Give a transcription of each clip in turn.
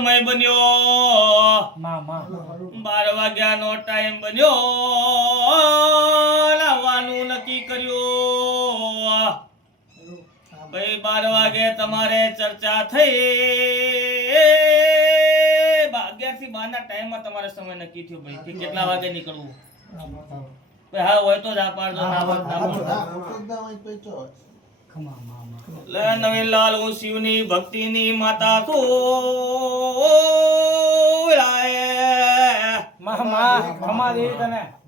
સમય બન્યો 12 વાગ્યાનો ટાઈમ બન્યો લાવવાનું નક્કી કર્યું ભાઈ 12 વાગે તમારે ચર્ચા થઈ 11 થી 12 ના ટાઈમમાં તમારે સમય નક્કી થયો ભાઈ કે કેટલા વાગે નીકળવું ભાઈ હા હોય તો જ આ પાડજો ના હોય લે નવીનલાલ હું શિવની ભક્તિની માતા છું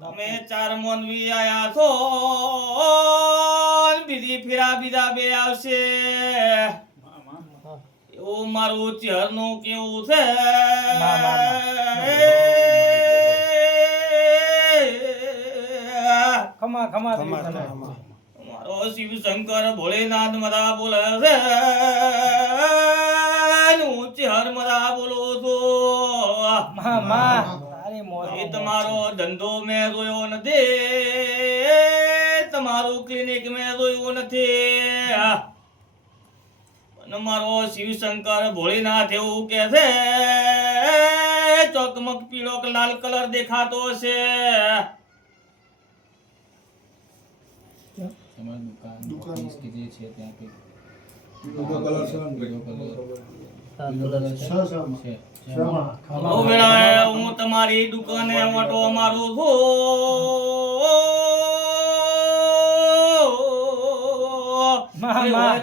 તમે 4 મોનવી આયા છો બીજી ફેરા બીજા 2 આવશે એવું મારું ચહેરનું કેવું છે મારો શિવ શંકર ભોળેનાથ મરા બોલે છે હું ચહેર મરા બોલું છું એ તમારો ધંધો મેં જોયો નથી તમારું ક્લિનિક મેં જોયું નથી અને મારો શિવ શંકર ભોળેનાથ એવું કે છે ચોકમક પીળો લાલ કલર દેખાતો છે દુકાન જે છે ત્યાં કે હું તમારી દુકાને ઓટો મારું છું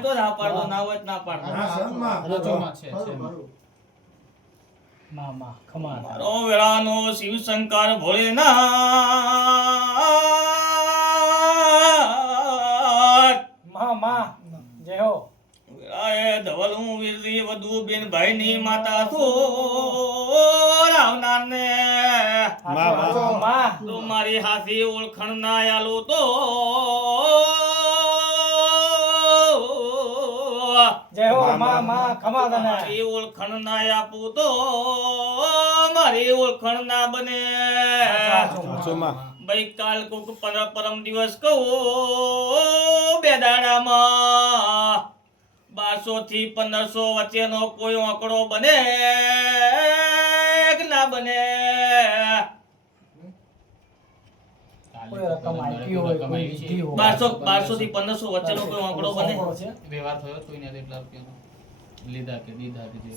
તો ના પાડતો ના હોય ના પાડતો મારો વેળાનો શિવ શંકર ભોળેનાથ ધવલ હું વીરજી વધુ બેન ભાઈ ની માતા છું રાવનાર ને તો મારી હાથી ઓળખણ ના આલો તો મારી ઓળખણ ના આપું તો મારી ઓળખણ ના બને ભાઈ કાલ કોક પરમ દિવસ કહું 2 દાડામાં 1200 થી 1500 વચ્ચેનો કોઈ આંકડો બને કે ના બને કોઈ રકમ આપી હોય કોઈ વિધિ હોય 1200 થી 1500 વચ્ચેનો કોઈ આંકડો બને વ્યવહાર થયો તો એને એટલા રૂપિયા લીધા કે દીધા કે જે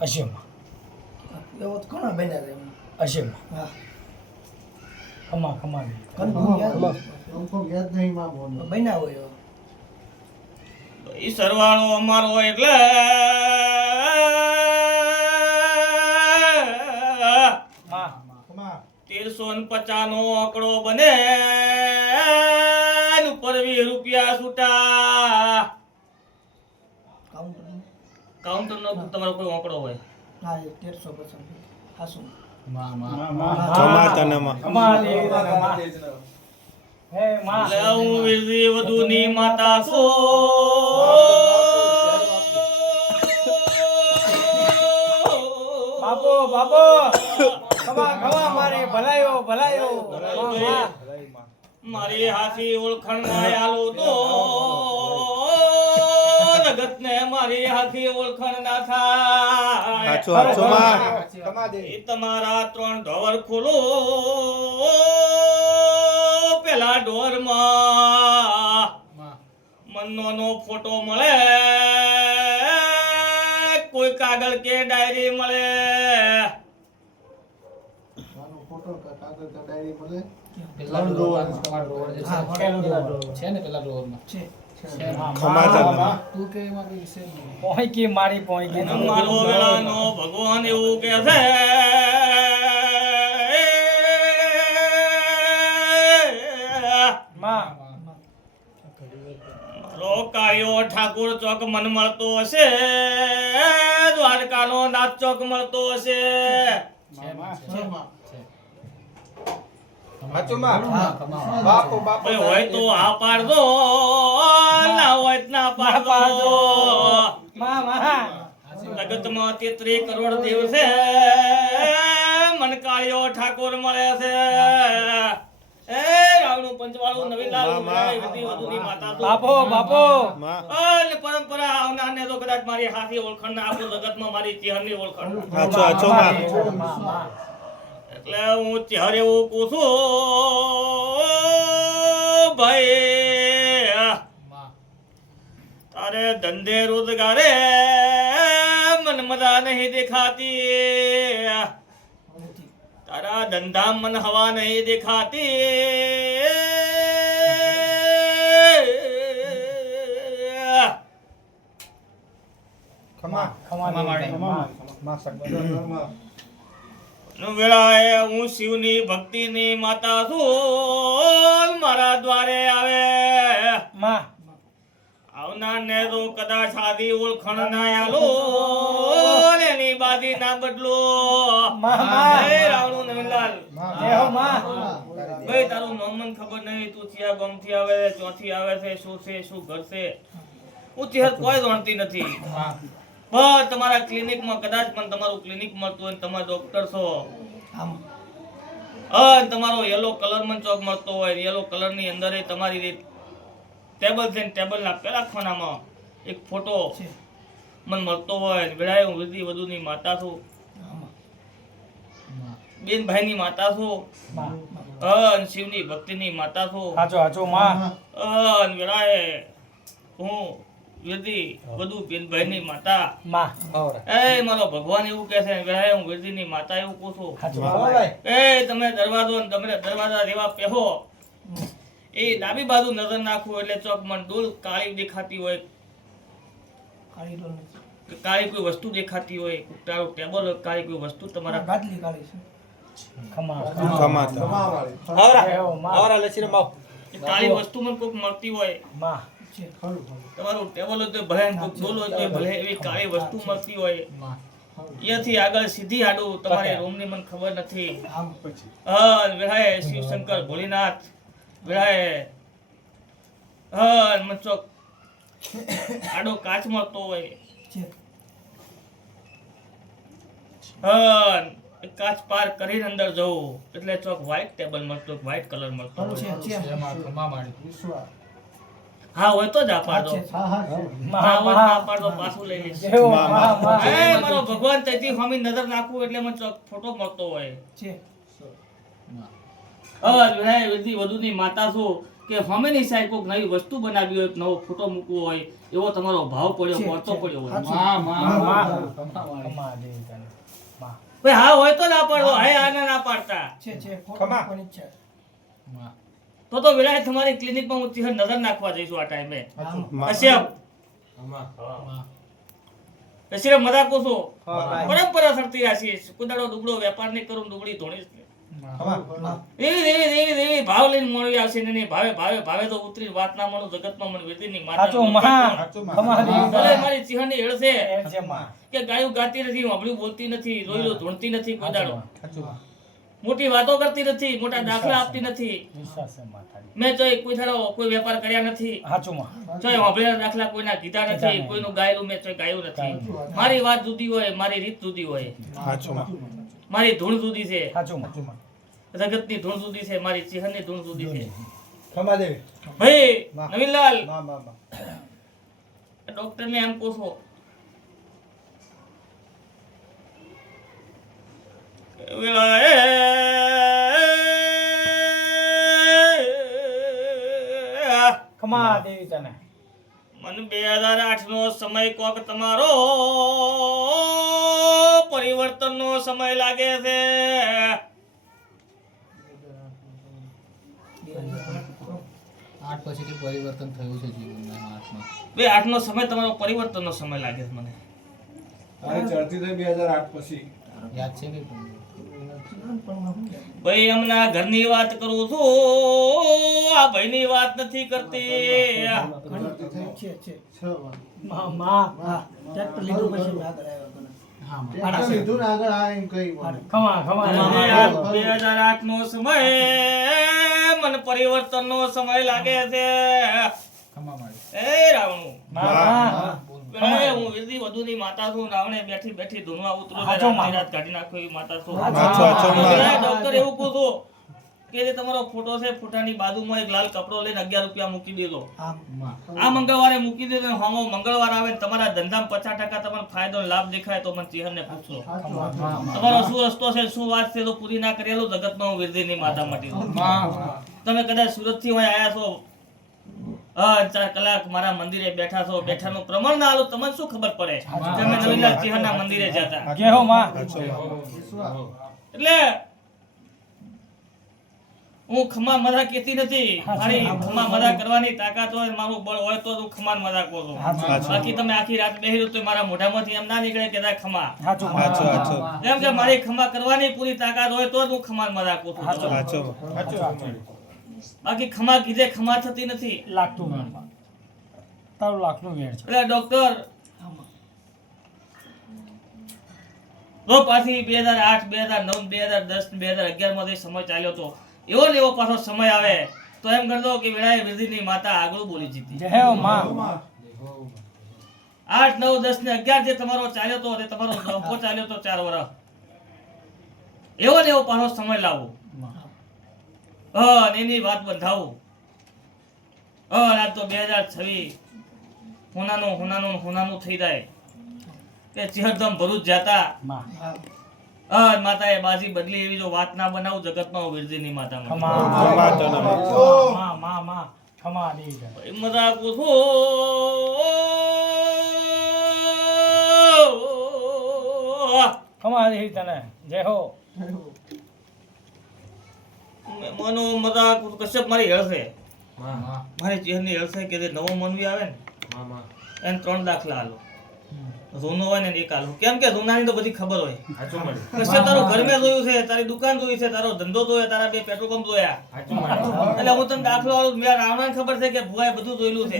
અશેમાં એવો તો ઘણા બન્યા છે અશેમાં હા ખમા બન્યા હોય ઈ સરવાળો અમારો એટલે 1350 નો આંકડો બને ઉપર 20 રૂપિયા છૂટા કાઉન્ટર નો તમારો કોઈ આંકડો હોય હા 1350 હાસુ હું વીરજી વધુ ની માતા છું બાપો ખમા મારી ભલાયો મારી હાથી ઓળખણ ના આલો તો જગત ને મારી હાથી ઓળખણ ના થાય એ તમારા 3 ઢોર ખોલો પેલા ઢોર માં મનનો નો ફોટો મળે કોઈ કાગળ કે ડાયરી મળે મારો વેળાનો ભગવાન એવું કે છે મારો કાળિયો ઠાકોર ચોક મન મળતો હશે દ્વારકાનો નાથ ચોક મળતો હશે હોય તો આ પાડજો ના હોય ના પાડજો જગતમાં 33 કરોડ દેવ છે મન કાળિયો ઠાકોર મળે છે એ રાવણું પંચવાળું નવીનલાલ ઉમરાય વિધિ વધુની માતા છું. બાપો અને પરંપરા આવનારને તો કદાચ મારી હાથી ઓળખાણ ના આપું જગતમાં મારી ચિહરની ઓળખાણ. એટલે હું ચિહર એવું કહું છું ભાઈ તારે ધંધે રોજગારે મન મજા નહીં દેખાતી, તારા ધંધા મન હવા નહીં દેખાતી. વેળાએ હું શિવની ભક્તિની માતા છું, મારા દ્વારે આવે આવનાર ને તો કદાચ આદિ ઓળખણ ના આલો ને એની બાજી ના બદલો. હે રાવણું નવીનલાલ ભાઈ તારું નામ મને ખબર નહીં, તું ક્યાં ગામથી આવે ચોથી આવે છે, શું છે શું ઘર છે હું ચહેર કોઈ જાણતી નથી. પણ તમારા ક્લિનિકમાં કદાચ પણ તમારું ક્લિનિક મળતું હોય, તમે ડોક્ટર છો અને તમારો યલો કલર મને ચોક મળતો હોય, યલો કલર ની અંદર તમારી રીત ટેબલ છે, ટેબલ ના પેલા ખાનામાં એક ફોટો મને મળતો હોય. વેળાએ હું વિધિ વધુની માતા છું, બેન ભાઈ ની માતા છું, અને શિવની ભક્તિની માતા છું. અને વેળાએ હું વિધિ વધુ બેન ભાઈ ની માતા. એ મારો ભગવાન એવું કહે છે, વેળાએ હું વિધિ ની માતા એવું કહું છું. એ તમે દરવાજા જેવા પહેરો, એ ડાબી બાજુ નજર નાખો એટલે ચોક મન ડોલ કાળી દેખાતી હોય, કાળી કોઈ વસ્તુ દેખાતી હોય, તારું ટેબલ હોય, કાળી કોઈ વસ્તુ તમારા કાળી વસ્તુ મને કોઈક મળતી હોય, તમારું ટેબલ હોય તો ભલે, કોઈક ડોલ હોય તો ભલે, એવી કાળી વસ્તુ મળતી હોય. અહીંયાથી આગળ સીધી આડું તમારી રૂમ ની મને ખબર નથી. વેળાએ શિવશંકર ભોળીનાથ વેળાએ ચોક આડો કાચ મળતો હોય, કાચ પાર કરીને અંદર જવું એટલે ચોક વ્હાઈટ ટેબલ મળતો, વ્હાઈટ કલર મળતો હા હોય તો જ પાડો, હા હોય ના પાડો પાછું લઈ લઈશ. મારો ભગવાન તેથી સ્વામી નજર નાખવું એટલે મને ચોક ફોટો મળતો હોય. વિધિ વધુની માતા છો કે સ્વામીની સાહેબ કોઈક નવી વસ્તુ બનાવી હોય, નવો ફોટો મૂકવો હોય, એવો તમારો ભાવ પડ્યો, પડતો પડ્યો હોય. હા હોય તો ના પાડો, હા આને ના પાડતા. તો વેળાએ તમારી ક્લિનિકમાં હું ત્યાં નજર નાખવા જઈશું આ ટાઈમે. કશ્યપ મજાક કહું છું, પરંપરા સરતી રાશી કુદાડો દુબળો વેપાર નહીં કરું, દુબળી ધોણી એવી ભાવ લઈને મળવી આવશે ને ભાવે તો ઉતરી વાત ના મળું જગતમાં મને વિધિની માતા મારી ચિહરની હેળ છે કે ગાયું ગાતી નથી, વાંભળ્યું બોલતી નથી, રોયલું ધૂણતી નથી, કોદાડો મોટી વાતો કરતી નથી, મોટા દાખલા આપતી નથી. મેં કોઈ ધારો કોઈ વેપાર કર્યા નથી, વાંભળેલા દાખલા કોઈના કીધા નથી, કોઈનું ગાયેલું મેં ગાયું નથી. મારી વાત જુદી હોય, મારી રીત જુદી હોય, મારી ધૂણ જુદી છે, જગતની ધૂણ જુદી છે, મારી ચિહરની ધૂણ જુદી છે. ભાઈ નવીનલાલ ડોક્ટર ને એમ પૂછો મને 2008 નો સમય કોક તમારો પરિવર્તન નો સમય લાગે છે. 8 પછીથી પરિવર્તન થયું છે જીવનના આત્મા. 2008 નો સમય તમારો પરિવર્તન નો સમય લાગે છે મને. ચડતી થઈ 2008 પછી યાદ છે કે ભાઈ હમણાં ઘરની વાત કરું છું, આ ભાઈની વાત નથી કરતી. લીધું ને આગળ આ એમ કઈ 2008 નો સમય મને પરિવર્તન નો સમય લાગે છે. એ રાવણું હું વિધિ વધુની માતા છું, રાવણે બેઠી બેઠી ધૂનવા ઉતરું રાત કાઢી નાખો એવી માતા છું. ડોક્ટર એવું કહું છું કે જે તમારો ફોટો છે ફોટાની બાજુમાં એક લાલ કપડો લઈને 11 રૂપિયા મૂકી દેજો. હા આ મંગળવારે મૂકી દેજો ને હમો મંગળવાર આવે ને તમારા ધંધામાં 50% તમને ફાયદો ને લાભ દેખાય તો મને ચિહનને પૂછો. તમારો શું રસ્તો છે શું વાત છે તો પૂરી ના કરેલું જગતમાં હું વિરજીની માતા મટી દઉં. તમે કદાચ સુરત થી હોય આયા છો 4 કલાક મારા મંદિરે બેઠા છો, બેઠાનું પ્રમાણ ના આલો તમને શું ખબર પડે તમે નવીનલાલ ચિહનના મંદિરે જતા. કેહો માં એટલે હું ખમા મજા કેતી નથી, મારી ખમા મજા કરવાની તાકાત હોય મારું બળ હોય તો હું ખમાન મજા કરું છું. બાકી તમે આખી રાત બેહી રહ્યો તો મારા મોઢામાંથી એમ ના નીકળે કે ખમા. જેમ કે મારી ખમા કરવાની પૂરી તાકાત હોય તો જ હું ખમાન મજા કરું છું. બાકી ખમા કીધે ખમા થતી નથી. લાગતું તારું લાખનું વેણ છે. એટલે ડોક્ટર તો પાછી 2008 2009 2010 2011 માંથી સમય ચાલ્યો તો એવો ને એવો પાછો સમય આવે તો એમ કરતો કે વેળાએ વિરજીની માતા આગળ બોલી જીતી. જય હો માં 8 9 10 ને 11 જે તમારો ચાલ્યો તો તે તમારો ધોકો ચાલ્યો તો 4 વર્ષ એવો ને એવો પાછો સમય લાવો અને એની વાત બંધાવો. આજ તો 2026 હોનાનું થઈ જાય કે ચિહરધામ ભરૂચ જાતા માતાએ બાજી બદલી એવી જો વાત ના બનાવું જગતમાં વિરજીની માતા ખમા નહીં મજા પૂછો ખમા નહીં તને જય હો મનો મજા કશ્યપ મારી હેળશે મારી ચહેરની હેળશે કે જે નવો મનવી આવે ને એને 3 દાખલા આલો. જૂનો હોય ને એક આલો. કેમ કે જૂનાની તો બધી ખબર હોય. કશ્યપ તારું ઘર મેં જોયું છે, તારી દુકાન જોઈ છે, તારો ધંધો જોયો, તારા 2 પેટ્રોલ પંપ જોયા. એટલે હું તને દાખલો આલું. મેં રાવણાને ખબર છે કે ભુવાએ બધું જોયેલું છે.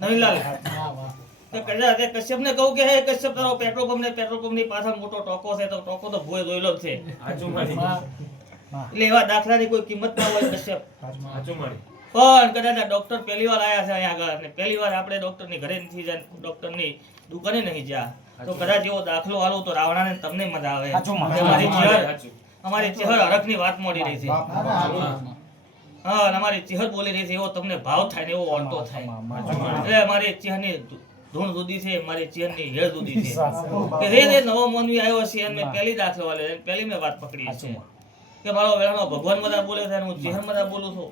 નવીનલાલ કે કશ્યપને કહું કે હે કશ્યપ તારો પેટ્રોલ પંપ ની પાછળ મોટો ટોકો છે તો ટોકો તો ભુવાએ જોયેલો જ છે. એટલે એવા દાખલાની કોઈ કિંમત ના હોય કશ્યપ. પણ કદાચ ડોક્ટર પહેલી વાર આયા છે અહીંયા આગળ અને પહેલી વાર આપણે ડોક્ટરની ઘરે નથી જાય, ડોક્ટરની દુકાને નહીં જા તો કદાચ એવો દાખલો આલો તો રાવણાને તમને મજા આવે. અમારી ચહેર હરખની વાત મળી રહી છે. હા અમારી ચહેર બોલી રહી છે એવો તમને ભાવ થાય ને એવો ઓળતો થાય. એટલે મારી ચહેરની ધૂણ જુદી છે, મારી ચહેરની હેર જુદી છે. કે જે નવો મોનવી આવ્યો છે એને મેં પહેલી દાખલો આલે પહેલી મેં વાત પકડી છે કે મારો વેળાનો ભગવાન મજા બોલે છે અને હું ચહેર મજા બોલું છું.